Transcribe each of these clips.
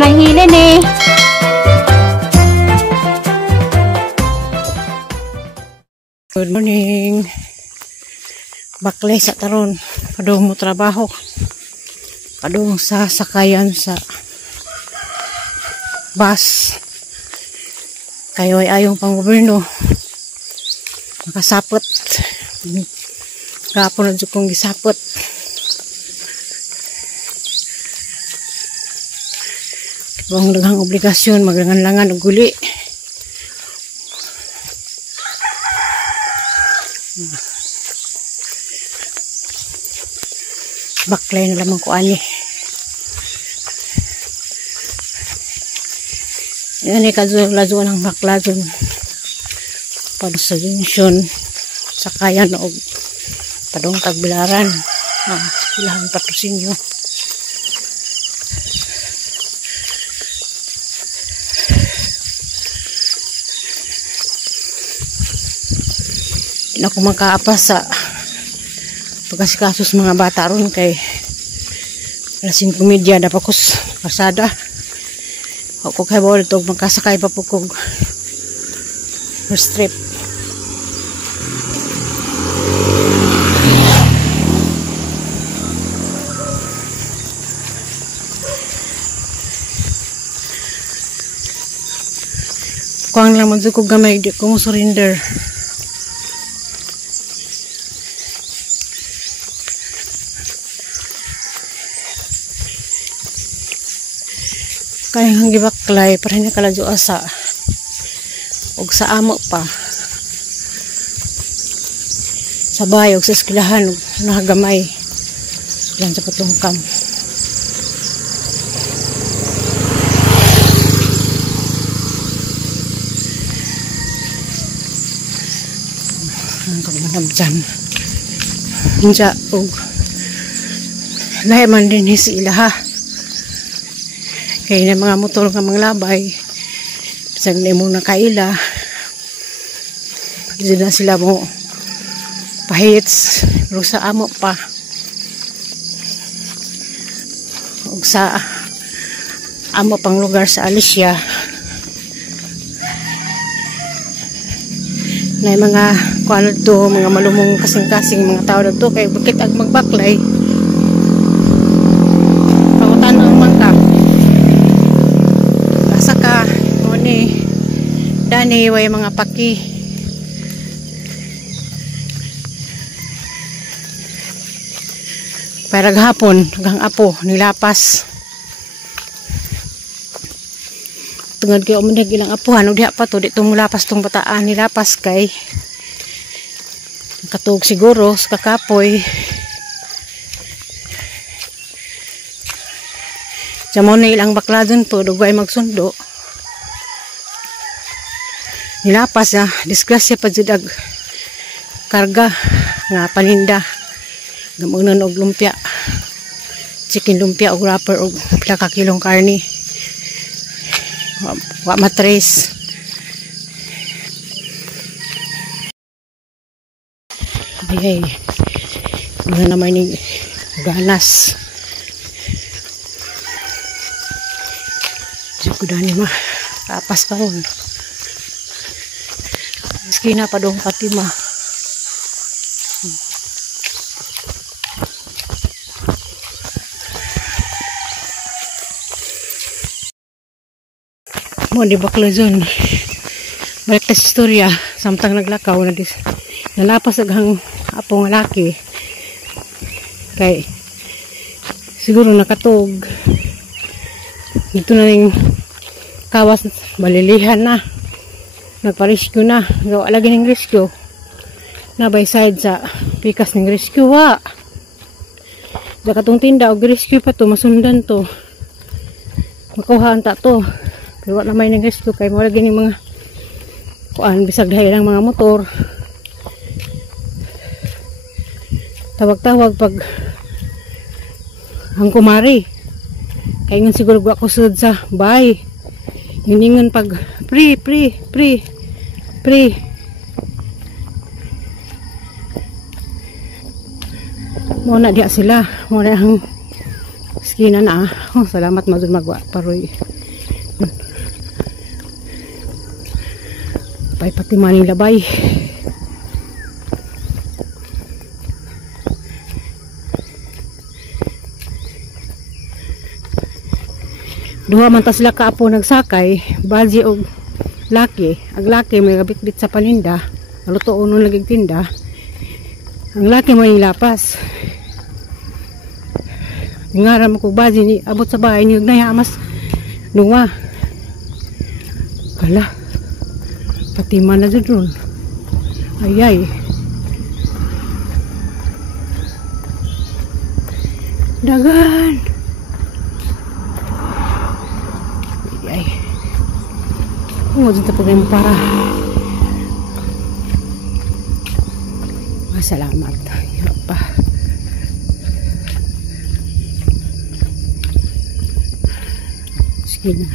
lang hilin eh. Good morning. Baklay sa taron. Padung mo trabaho. Padung sa sakayan sa bus. Kayo ay ayong pang gobyerno. Makasapot. Kapon na kong gisapot. Ibang daghang obligasyon, maglangan-langan og guli. Baklay na lamang ko ani. Yan ay kadulazo ng baklazon. Para sa junction, sakayan o padong tagbilaran. Silahan patrosinyo. Hindi na ako makaapas sa pagkasikasos mga bata ron kay alas 5 media dapat ko pasada. Ako kay bawal ito magkasakay pa po kong first trip. Kuang lang magsukog gamay di ko mo surrender. Kaya ang gibaklay para niya kaladyo asa og sa amo pa sa bahay og sa eskwelahan nakagamay yan sa patungkam. Ang kagmanab dyan hinja og lahi man din si ilaha. Kaya na mga motor nga mga labay bisag na mong nakaila hindi na sila mo pahits pero sa amo pa o sa amo pang lugar sa Alicia na mga kuano to mga malumong kasing-kasing mga tao na to kaya bakit ag magbaklay pangutan ang mangka saka ni dani way mga paki para gahapon hanggang apo nilapas tungod kay umundag ilang apuhan ug diha pa to di tumulapas tong bataan nilapas kay katug siguro sa kakapoy Samo na ilang bakladon po, dugay magsundo. Nilapas na, disgrasya pa judag karga nga paninda. Gamunan og lumpia. Chicken lumpia og wrapper og pila ka kilong karni. Wa matres. Ay, mga naman ni ganas. Diyo dani ma, kapas pa ron. Skina pa dong pati ma. Mo di bakla zon. Balik ta sa istorya, samtang naglakaw na dis. Nalapas aghang apo nga laki. Kay siguro nakatog. Dito na ning kawas balilihan na. Nagpa-rescue na. Gawa lagi ng rescue. Na by side sa pikas ng rescue wa. Sa katong tinda og rescue pa to, masundan to. Makuhaan ta to. Pero wala may ng rescue kay mo lagi ng mga kuan bisag dahay lang mga motor. Tawag-tawag pag ang kumari. Kaya nga siguro ako sud sa bahay. Hiningan pag pre. Mo na diya sila. Mo na ang Skina na. Oh, salamat madun magwa paroy. Pay pati maning labay. Duha man ta sila kaapo nagsakay, baji og laki. Ang laki may gabit-bit sa paninda, maluto uno nagigtinda. Ang laki may lapas. Ngaram ko baji ni abot sa bahay ni naya mas nuwa. Kala. Pati man na dun. Ayay. Dagan. Ayay. Oh, dito po kayo para. Salamat. Yapa. Sige na.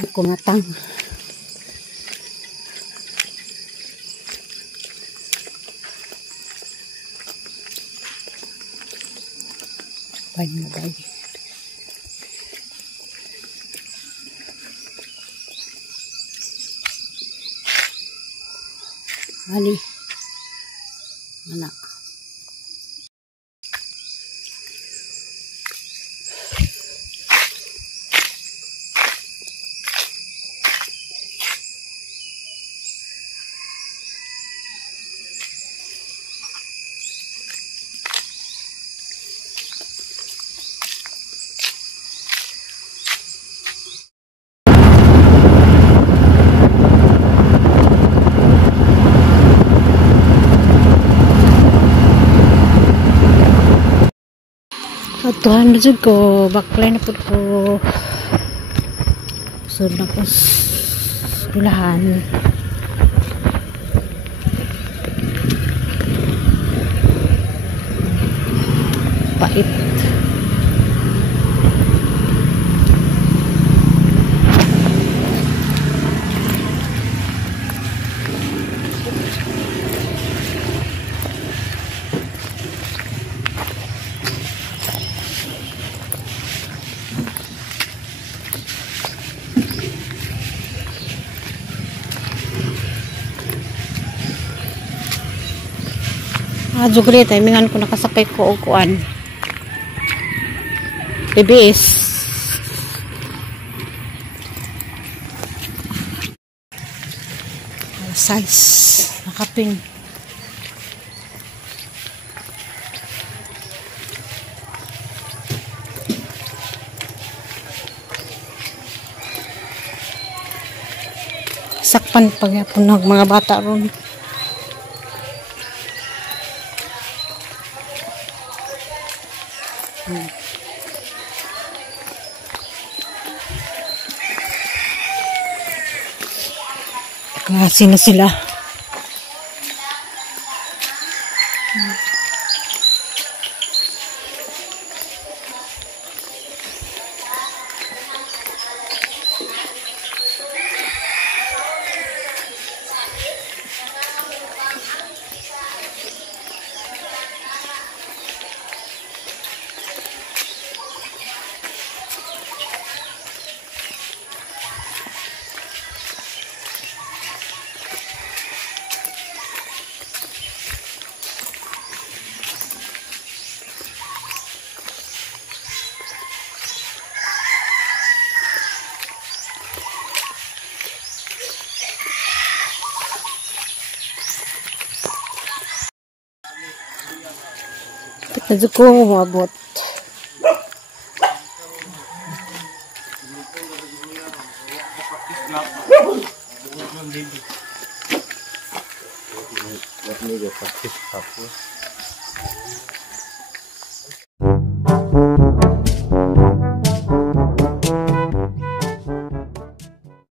Ay, kumatang. Bye. Ali. Anak. Tuhan na dyan ko, baklay na po ko. So, na po skulahan. Pait. Jugre tayo, mingan ko nakasakay ko o kuan. TBS. Size. Nakaping. Sakpan pagyapon ng mga bata ron. Klase na sila. Medyo ko mabot.